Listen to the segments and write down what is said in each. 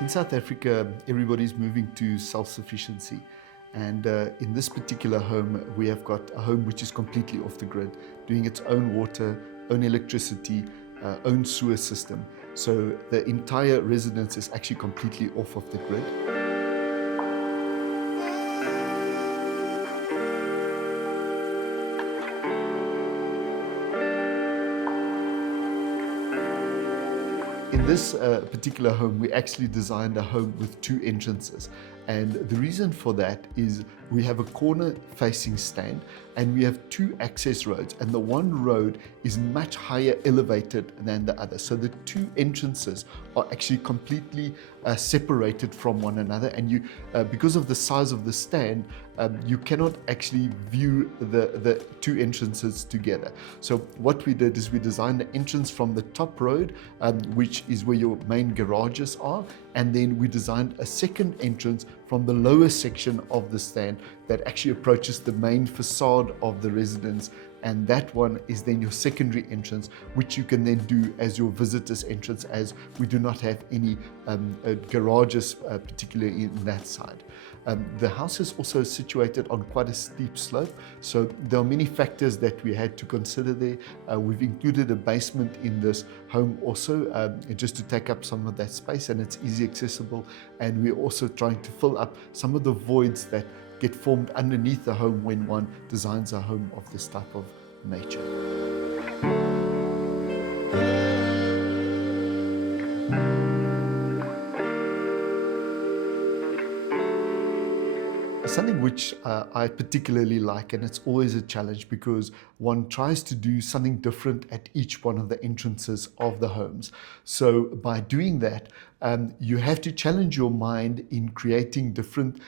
In South Africa, everybody's moving to self-sufficiency. And in this particular home, we have got a home which is completely off the grid, doing its own water, own electricity, own sewer system. So the entire residence is actually completely off of the grid. In this particular home, we actually designed a home with two entrances. And the reason for that is we have a corner facing stand and we have two access roads, and the one road is much higher elevated than the other. So the two entrances are actually completely separated from one another, and you, because of the size of the stand, you cannot actually view the two entrances together. So what we did is we designed the entrance from the top road, which is where your main garages are, and then we designed a second entrance from the lower section of the stand that actually approaches the main facade of the residence, and that one is then your secondary entrance, which you can then do as your visitor's entrance, as we do not have any garages particularly in that side. The house is also situated on quite a steep slope, so there are many factors that we had to consider there. We've included a basement in this home also, just to take up some of that space, and it's easy accessible, and we're also trying to fill up some of the voids that get formed underneath the home when one designs a home of this type of nature. Something which I particularly like, and it's always a challenge because one tries to do something different at each one of the entrances of the homes. So by doing that, you have to challenge your mind in creating different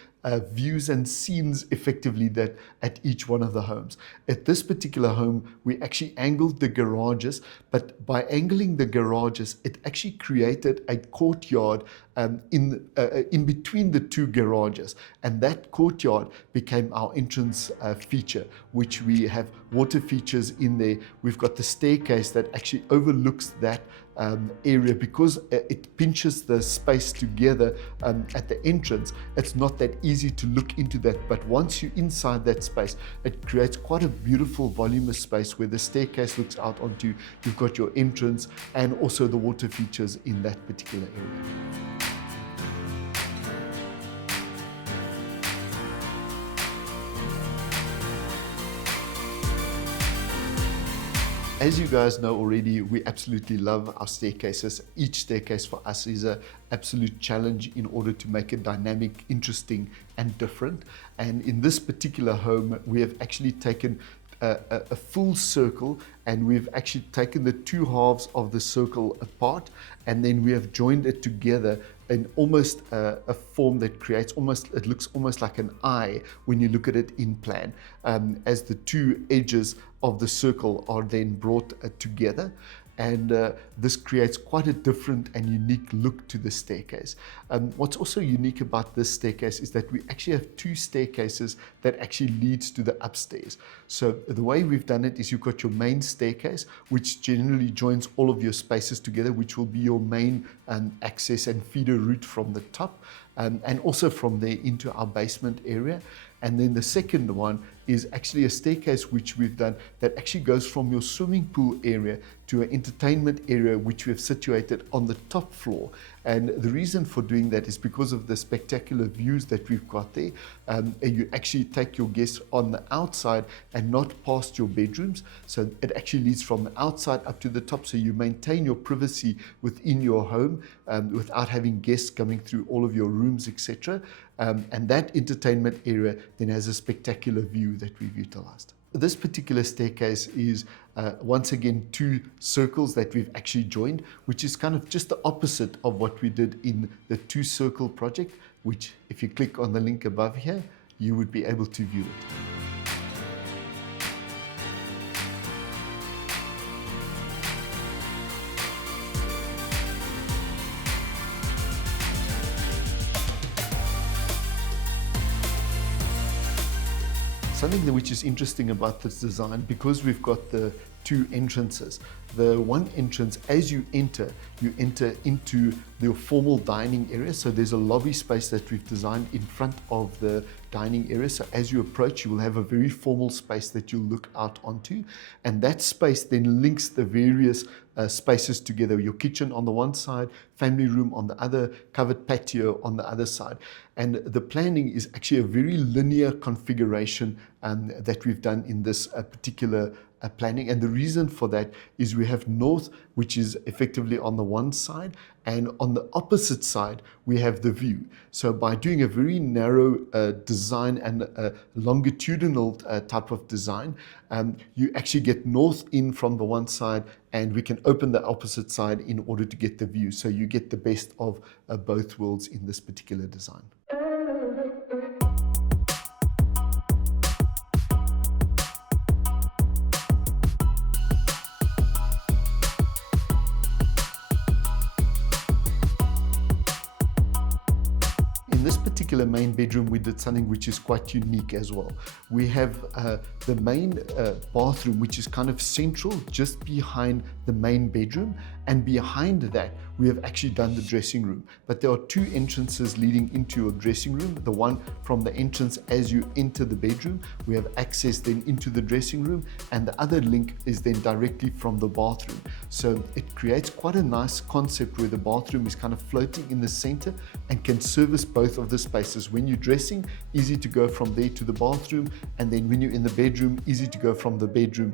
views and scenes effectively that at each one of the homes. At this particular home, we actually angled the garages, but by angling the garages, it actually created a courtyard in between the two garages, and that courtyard became our entrance feature, which we have water features in there. We've got the staircase that actually overlooks that area because it pinches the space together at the entrance. It's not that easy to look into that, but once you're inside that space, it creates quite a beautiful voluminous space where the staircase looks out onto. You've got your entrance and also the water features in that particular area. As you guys know already, we absolutely love our staircases. Each staircase for us is an absolute challenge in order to make it dynamic, interesting, and different. And in this particular home, we have actually taken a full circle, and we've actually taken the two halves of the circle apart, and then we have joined it together in almost a form that creates it looks almost like an eye when you look at it in plan, as the two edges of the circle are then brought together. And this creates quite a different and unique look to the staircase. What's also unique about this staircase is that we actually have two staircases that actually leads to the upstairs. So the way we've done it is you've got your main staircase, which generally joins all of your spaces together, which will be your main access and feeder route from the top, and also from there into our basement area. And then the second one is actually a staircase which we've done that actually goes from your swimming pool area to an entertainment area which we have situated on the top floor. And the reason for doing that is because of the spectacular views that we've got there. You actually take your guests on the outside and not past your bedrooms. So it actually leads from the outside up to the top, so you maintain your privacy within your home without having guests coming through all of your rooms, etc. And that entertainment area then has a spectacular view that we've utilized. This particular staircase is once again two circles that we've actually joined, which is kind of just the opposite of what we did in the two circle project, which if you click on the link above here, you would be able to view it. Something which is interesting about this design, because we've got the two entrances. The one entrance, as you enter into the formal dining area. So there's a lobby space that we've designed in front of the dining area. So as you approach, you will have a very formal space that you'll look out onto. And that space then links the various spaces together. Your kitchen on the one side, family room on the other, covered patio on the other side. And the planning is actually a very linear configuration that we've done in this particular planning. And the reason for that is we have north, which is effectively on the one side, and on the opposite side, we have the view. So by doing a very narrow design and a longitudinal type of design, you actually get north in from the one side, and we can open the opposite side in order to get the view. So you get the best of both worlds in this particular design. This particular main bedroom, we did something which is quite unique as well. We have the main bathroom, which is kind of central just behind the main bedroom, and behind that we have actually done the dressing room. But there are two entrances leading into your dressing room. The one from the entrance as you enter the bedroom, we have access then into the dressing room, and the other link is then directly from the bathroom. So it creates quite a nice concept where the bathroom is kind of floating in the center and can service both of the spaces. When you're dressing, easy to go from there to the bathroom, and then when you're in the bedroom, easy to go from the bedroom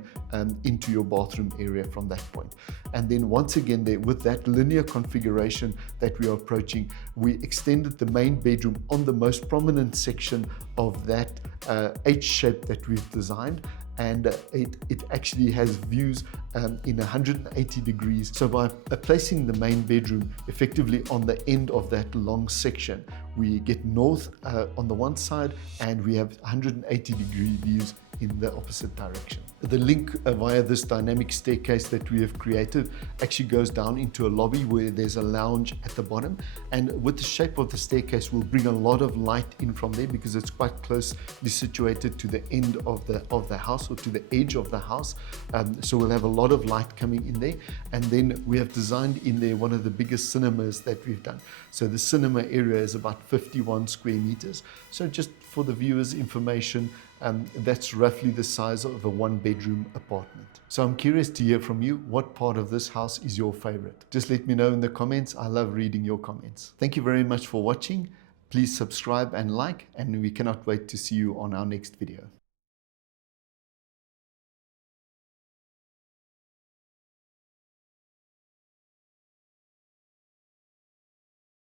into your bathroom area from that point. And then once again there, with that linear configuration that we are approaching, we extended the main bedroom on the most prominent section of that H shape that we've designed. And it actually has views in 180 degrees. So by placing the main bedroom effectively on the end of that long section, we get north on the one side, and we have 180 degree views in the opposite direction. The link via this dynamic staircase that we have created actually goes down into a lobby where there's a lounge at the bottom, and with the shape of the staircase we'll bring a lot of light in from there because it's quite closely situated to the end of the house, or to the edge of the house. So we'll have a lot of light coming in there. And then we have designed in there one of the biggest cinemas that we've done. So the cinema area is about 51 square meters. So just for the viewers' information, that's roughly the size of a one-bedroom apartment. So I'm curious to hear from you. What part of this house is your favorite? Just let me know in the comments. I love reading your comments. Thank you very much for watching. Please subscribe and like, and we cannot wait to see you on our next video.